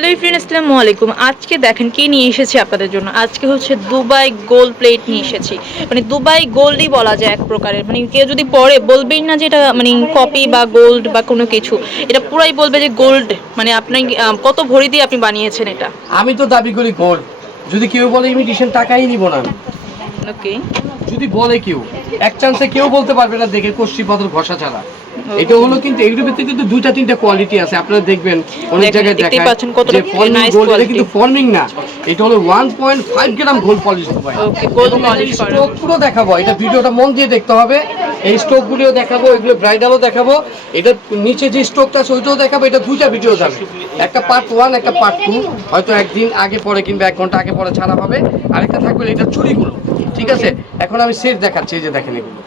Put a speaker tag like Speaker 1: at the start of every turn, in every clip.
Speaker 1: Hello friend আসসালামু আলাইকুম। আজকে দেখেন কি নিয়ে এসেছি আপনাদের জন্য। আজকে হচ্ছে দুবাই গোল্ড প্লেট নিয়ে এসেছি। মানে দুবাই গোল্ডই বলা যায় এক প্রকারের। মানে কেউ যদি পড়ে বলবেই না যে এটা মানে কপি বা গোল্ড বা কোনো কিছু এটা পুরাই বলবে যে গোল্ড। মানে আপনি কত ভরি দিয়ে আপনি বানিয়েছেন এটা?
Speaker 2: আমি তো দাবি করি গোল্ড। যদি কেউ বলে ইমিটেশন টাকাই নিব না
Speaker 1: ওকে
Speaker 2: যদি বলে কেউ এক চান্সে কেউ বলতে পারবে না দেখে কষ্টি পাথর ঘষা ছাড়া। এটা হলো কিন্তু এগুলোর ভিতরে কিন্তু দুইটা তিনটা কোয়ালিটি আছে আপনারা দেখবেন অনেক জায়গায় দেখায় যে ফর্মিং গোল্ড এটা কিন্তু ফর্মিং না এটা হলো 1.5 গ্রাম গোল্ড পলিশ ভাই।
Speaker 1: Gold polish করা।
Speaker 2: পুরো দেখাবো এটা ভিডিওটা মন দিয়ে দেখতে হবে এই স্ট্রোক গুলিও দেখাবো এগুলো ব্রাইডালও দেখাবো এটা নিচে যে স্ট্রোকটা আছে ওইটাও দেখাবো এটা দুইটা ভিডিও যাবে একটা পার্ট ওয়ান একটা পার্ট টু হয়তো একদিন আগে পরে কিংবা এক ঘণ্টা আগে পরে ছাড়া হবে। আরেকটা থাকবে এটা চুরিগুলো ঠিক আছে? এখন আমি সেট দেখাচ্ছি এই যে দেখেন এগুলো।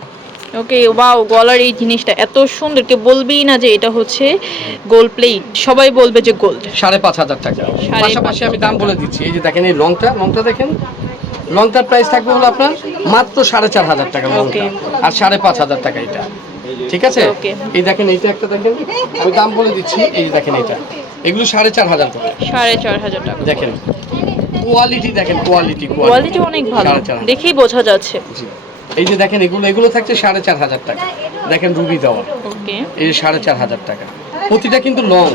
Speaker 1: ওকে ওয়াও গলার এই জিনিসটা এত সুন্দর। কেউ বলবেই না যে এটা হচ্ছে গোল্ড প্লেট সবাই বলবে যে গোল্ড
Speaker 2: সাড়ে পাঁচ হাজার টাকা পাশাপাশি আমি দাম বলে দিচ্ছি। এই যে দেখেন এই লংটা লংটা দেখেন লংটার প্রাইস থাকবে হলো আপনার মাত্র সাড়ে চার হাজার টাকা লংটা আর সাড়ে পাঁচ হাজার টাকা এটা। ঠিক আছে. এই দেখেন এইটা একটা দেখেন। আমি দাম বলে দিচ্ছি এই দেখেন এটা এগুলো সাড়ে চার হাজার করে
Speaker 1: সাড়ে চার হাজার টাকা।
Speaker 2: দেখেন কোয়ালিটি দেখেন কোয়ালিটি
Speaker 1: কোয়ালিটি অনেক ভালো। দেখেই বোঝা যাচ্ছে।
Speaker 2: জি। এই যে দেখেন এগুলো এগুলো থাকছে সাড়ে চার হাজার টাকা। দেখেন রুবি দেওয়া। এই যে সাড়ে চার হাজার টাকা। প্রতিটা কিন্তু লং।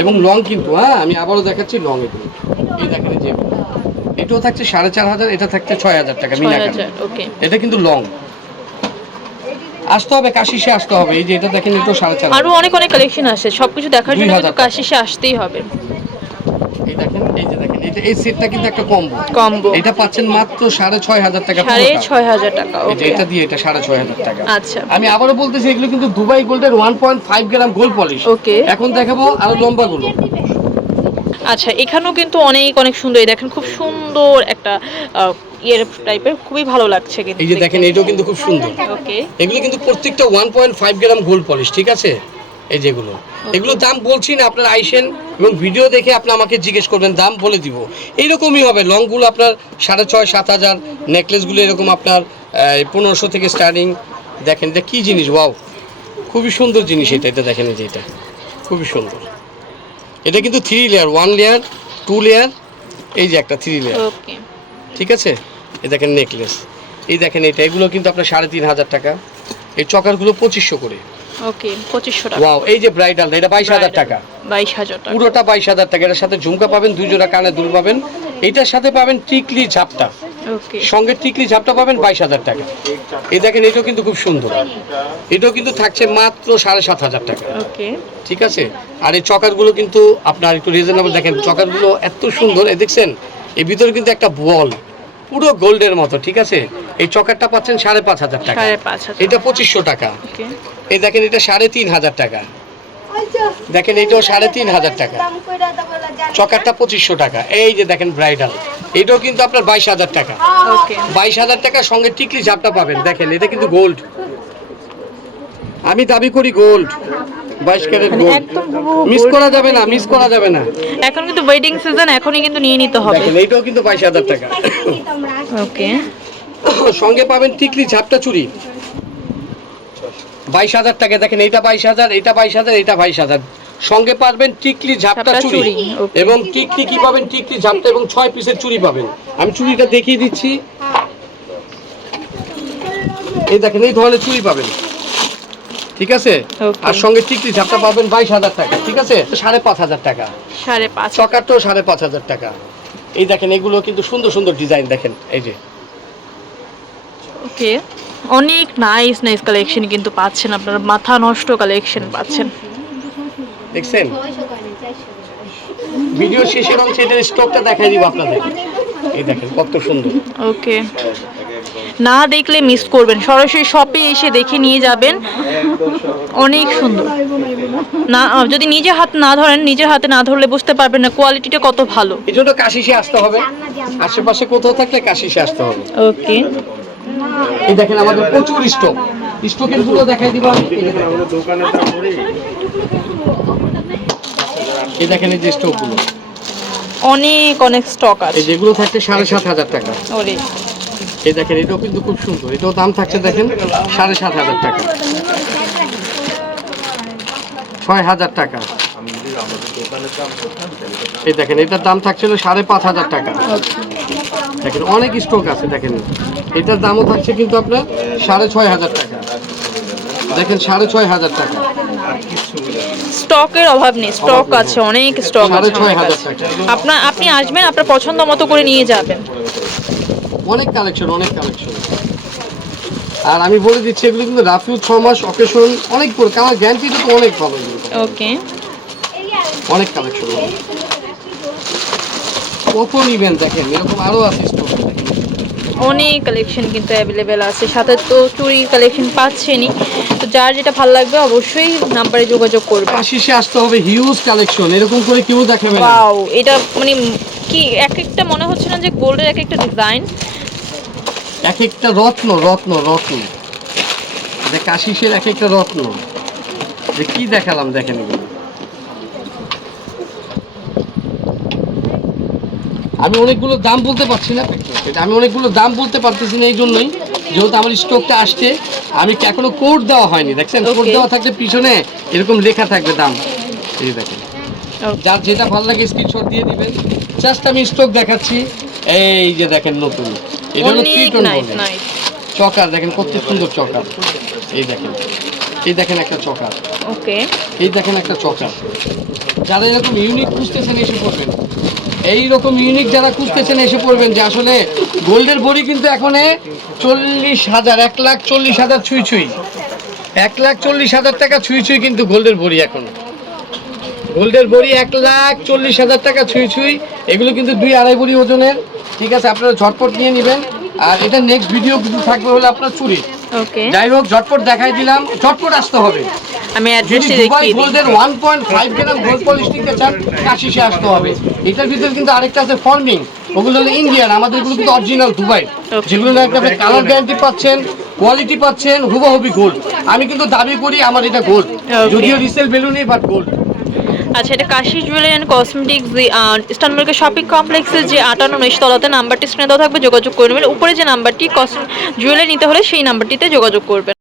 Speaker 2: এবং লং কিন্তু হ্যাঁ আমি আবারও দেখাচ্ছি লং এগুলো। এই দেখেন যে এটাও থাকছে সাড়ে চার হাজার এটা থাকছে ছয় হাজার টাকা মিনাকার এটা কিন্তু লং। আসতে হবে কাশিসে আসতে হবে। এই যে এটা দেখেন এটাও সাড়ে চার
Speaker 1: আরও অনেক অনেক কালেকশন আসে। সবকিছু দেখার জন্য কিন্তু কাশিসে আসতেই হবে।
Speaker 2: এই দেখেন এই যে দেখেন। এটা এই সেটটা কিন্তু একটা কম্বো
Speaker 1: কম্বো
Speaker 2: এটা পাচ্ছেন মাত্র সাড়ে ছয় হাজার টাকা
Speaker 1: সাড়ে। ছয় হাজার টাকা
Speaker 2: এটা দিয়ে এটা সাড়ে ছয় হাজার টাকা।
Speaker 1: আচ্ছা।
Speaker 2: আমি আবারও বলতেছি এগুলো কিন্তু দুবাই গোল্ডের one point five gram gold polish
Speaker 1: okay
Speaker 2: এখন দেখাবো আরও লম্বাগুলো।
Speaker 1: আচ্ছা এখানেও কিন্তু অনেক অনেক সুন্দর। দেখেন খুব সুন্দর একটা ইয়ের টাইপের খুবই ভালো লাগছে কিন্তু
Speaker 2: এই যে দেখেন এটাও কিন্তু খুব সুন্দর।
Speaker 1: ওকে
Speaker 2: এগুলো কিন্তু প্রত্যেকটা one point five gram gold polish ঠিক আছে? এই যেগুলো। এগুলো দাম বলছি না আপনার আইসেন এবং ভিডিও দেখে আপনি আমাকে জিজ্ঞেস করবেন দাম বলে দিব। এইরকমই হবে লংগুলো আপনার সাড়ে ছয় সাত হাজার নেকলেসগুলো এরকম আপনার পনেরোশো থেকে স্টার্টিং দেখেন এটা কী জিনিস? ওয়াও খুবই সুন্দর জিনিস এটা এটা দেখেন যে এটা। খুবই সুন্দর। এটা কিন্তু three layer one layer two layer এই যে একটা থ্রি লেয়ার ঠিক আছে? এই দেখেন নেকলেস এই দেখেন এটা এগুলো কিন্তু আপনার সাড়ে তিন হাজার টাকা। এই চকারগুলো পঁচিশশো করে।
Speaker 1: ওকে পঁচিশশো টাকা।
Speaker 2: ওয়াও এই যে ব্রাইডাল এটা বাইশ হাজার টাকা।
Speaker 1: বাইশ হাজার টাকা।
Speaker 2: পুরোটা বাইশ হাজার টাকা এটার সাথে ঝুমকা পাবেন দুই জোড়া কানে দুল পাবেন। এইটার সাথে পাবেন টিকলি ঝাপটা।
Speaker 1: ওকে।
Speaker 2: সঙ্গে টিকলি ঝাপটা পাবেন বাইশ হাজার টাকা। এই দেখেন এটাও কিন্তু খুব সুন্দর। এটাও কিন্তু থাকছে মাত্র সাড়ে সাত হাজার টাকা।
Speaker 1: ওকে।
Speaker 2: ঠিক আছে? আর এই চকারগুলো কিন্তু আপনার একটু রিজনেবল দেখেন চকারগুলো এত সুন্দর এ দেখছেন? এর ভিতরে কিন্তু একটা বল পুরো গোল্ডের মতো ঠিক আছে? এই চকারটা পাচ্ছেন সাড়ে পাঁচ হাজার টাকা। এটা পঁচিশশো টাকা। এই দেখেন এটা সাড়ে তিন হাজার টাকা। দেখেন এটাও সাড়ে তিন হাজার টাকা। চকারটা পঁচিশশো টাকা। এই যে দেখেন ব্রাইডাল এটাও কিন্তু আপনার বাইশ হাজার টাকা। বাইশ হাজার টাকার সঙ্গে টিকলি ঝাপটা পাবেন। দেখেন এটা কিন্তু গোল্ড আমি দাবি করি গোল্ড বাইশ ক্যারেট গোল্ড
Speaker 1: একদম
Speaker 2: মিস করা যাবে না মিস করা যাবে না।
Speaker 1: এখন কিন্তু ওয়েডিং সিজন এখনই কিন্তু নিয়ে নিতে হবে।
Speaker 2: দেখেন এইটাও কিন্তু বাইশ হাজার টাকা।
Speaker 1: ওকে।
Speaker 2: সঙ্গে পাবেন টিকলি ঝাপটা চুরি। বাইশ হাজার টাকা দেখেন এইটা বাইশ হাজার এইটা বাইশ হাজার এইটা বাইশ হাজার। সঙ্গে পাবেন টিকলি ঝাপটা চুরি. এবং টিকলি কি পাবেন? টিকলি ঝাপটা এবং ছয় পিসের চুরি পাবেন। আমি চুরিটা দেখিয়ে দিচ্ছি। এই দেখেন এই ধরনের চুরি পাবেন। ঠিক আছে. আর সঙ্গে টিকলি ঝাপটা পাবেন বাইশ হাজার টাকা ঠিক আছে? সাড়ে পাঁচ হাজার টাকা।
Speaker 1: সাড়ে পাঁচ।
Speaker 2: চকার তো সাড়ে পাঁচ হাজার টাকা। এই দেখেন এগুলো কিন্তু সুন্দর সুন্দর ডিজাইন দেখেন এই যে।
Speaker 1: ওকে অনেক নাইস নাইস কালেকশন কিন্তু পাচ্ছেন আপনারা। মাথা নষ্ট কালেকশন পাচ্ছেন।
Speaker 2: দেখছেন? ভিডিও শেষের অংশে এটার স্টকটা দেখাই দিব আপনাদের। এই দেখেন কত সুন্দর।
Speaker 1: ওকে না দেখলে মিস করবেন। সরাসরি শপে এসে দেখে নিয়ে যাবেন। অনেক সুন্দর। না যদি নিজে হাত না ধরেন নিজের হাতে না ধরলে বুঝতে পারবেন না কোয়ালিটিটা কত ভালো।
Speaker 2: এই জন্য কাশিসে আসতে হবে। আশেপাশে কোথাও থাকলে কাশিসে আসতে হবে।
Speaker 1: ওকে
Speaker 2: এই দেখেন আমাদের প্রচুর স্টক স্টকেরগুলো দেখাই দিব আমি। এই দেখেন। এই যে স্টকগুলো
Speaker 1: অনেক অনেক স্টক আছে।
Speaker 2: যেগুলো থাকছে সাড়ে সাত হাজার টাকা।
Speaker 1: ওরে।
Speaker 2: এই দেখেন এটাও কিন্তু খুব সুন্দর। এটাও দাম থাকছে দেখেন সাড়ে সাত হাজার টাকা। ছয় হাজার টাকা। এই দেখেন এটার দাম থাকছিল সাড়ে পাঁচ হাজার টাকা। দেখেন অনেক স্টক আছে দেখেন। এটার দামও থাকছে কিন্তু আপনার সাড়ে ছয় হাজার টাকা। দেখেন সাড়ে ছয় হাজার টাকা।
Speaker 1: স্টকের অভাব নেই স্টক আছে অনেক স্টক আছে আপনার আপনি আসবেন আপনার পছন্দ মতো করে নিয়ে যাবেন।
Speaker 2: অনেক কালেকশন অনেক কালেকশন আর আমি বলে দিচ্ছি এগুলো কিন্তু রাফিউ ছ মাস অকেশন অনেক পরে কালার গ্যারান্টিটা তো অনেক ভালো
Speaker 1: ওকে
Speaker 2: অনেক কালেকশন কত নিবেন দেখেন এরকম আরও আছে স্টক
Speaker 1: অনেক কালেকশন কিন্তু অ্যাভেলেবেল আছে সাথে তো চুরির কালেকশন পাচ্ছেনই। তো যার যেটা ভালো লাগবে অবশ্যই নাম্বারে যোগাযোগ করবেন।
Speaker 2: আশিসে আসতে হবে হিউজ কালেকশন এরকম করে কেউ দেখাবে না।
Speaker 1: ওয়াও এটা মানে কি এক একটা মনে হচ্ছে না যে গোল্ডের এক একটা ডিজাইন
Speaker 2: এক একটা রত্ন রত্ন রত্ন। যে কাশিসের এক একটা রত্ন। যে কি দেখালাম দেখেন এগুলো। আমি অনেকগুলো দাম বলতে পারছি না। এটা আমি অনেকগুলো দাম বলতে পারতেছি না এই জন্যই যেহেতু আমার স্টকটা আসছে আমি কি এখনও কোড দেওয়া হয়নি? দেখছেন? কোড দেওয়া থাকলে পিছনে এরকম লেখা থাকবে দাম। এই দেখেন. যার যেটা ভালো লাগে স্ক্রিনশট দিয়ে দিবেন। জাস্ট আমি স্টক দেখাচ্ছি। এই যে দেখেন নতুন। এটা হলো ত্রিটন বলে। চকার দেখেন কত সুন্দর চকার। এই দেখেন। এই দেখেন একটা চকার।
Speaker 1: ওকে
Speaker 2: এই দেখেন একটা চকার। যারা এরকম ইউনিক খুঁজতেছেন এসে পড়বেন। এই রকম ইউনিক যারা খুঁজতেছেন এসে পড়বেন যে আসলে গোল্ডের বড়ি কিন্তু এখন চল্লিশ হাজার এক লাখ চল্লিশ হাজার ছুঁই ছুঁই। এক লাখ চল্লিশ হাজার টাকা ছুঁই ছুঁই কিন্তু গোল্ডের বড়ি এখন। গোল্ডের বড়ি এক লাখ চল্লিশ হাজার টাকা ছুঁই ছুঁই। এগুলো কিন্তু দুই আড়াই বড়ি ওজনের। ঠিক আছে আপনারা ঝটপট নিয়ে নেবেন। আর এটা নেক্সট ভিডিও কিন্তু থাকবে হলে আপনার চুরি যাই হোক ঝটপট দেখাই দিলাম। ঝটপট আসতে হবে।
Speaker 1: আমি অ্যাড্রেসটি দেখিয়ে দিই।
Speaker 2: গোল্ডের গ্রাম গোল্ড পলিশ নিতে চান কাশিসে আসতে হবে। এটার ভিতরে কিন্তু আরেকটা আছে ফর্মিং ওগুলো হলো ইন্ডিয়ান আমাদেরগুলো কিন্তু অরিজিনাল দুবাই যেগুলো না আপনি কালার গ্যারান্টি পাচ্ছেন কোয়ালিটি পাচ্ছেন হুবহুবি গোল্ড আমি কিন্তু দাবি করি আমার এটা গোল্ড যদিও রিসেল ভ্যালু নেই বাট গোল্ড
Speaker 1: আচ্ছা এটা Kashi jewellery and cosmetics eastern market shopping কমপ্লেক্সের যে আটান্ন উনিশ তলাতে নাম্বারটি স্ক্রিনে দেওয়া থাকবে, যোগাযোগ করে নেবেন। উপরে যে নাম্বারটি কস জুয়েলারি নিতে হলে সেই নাম্বারটিতে যোগাযোগ করবেন।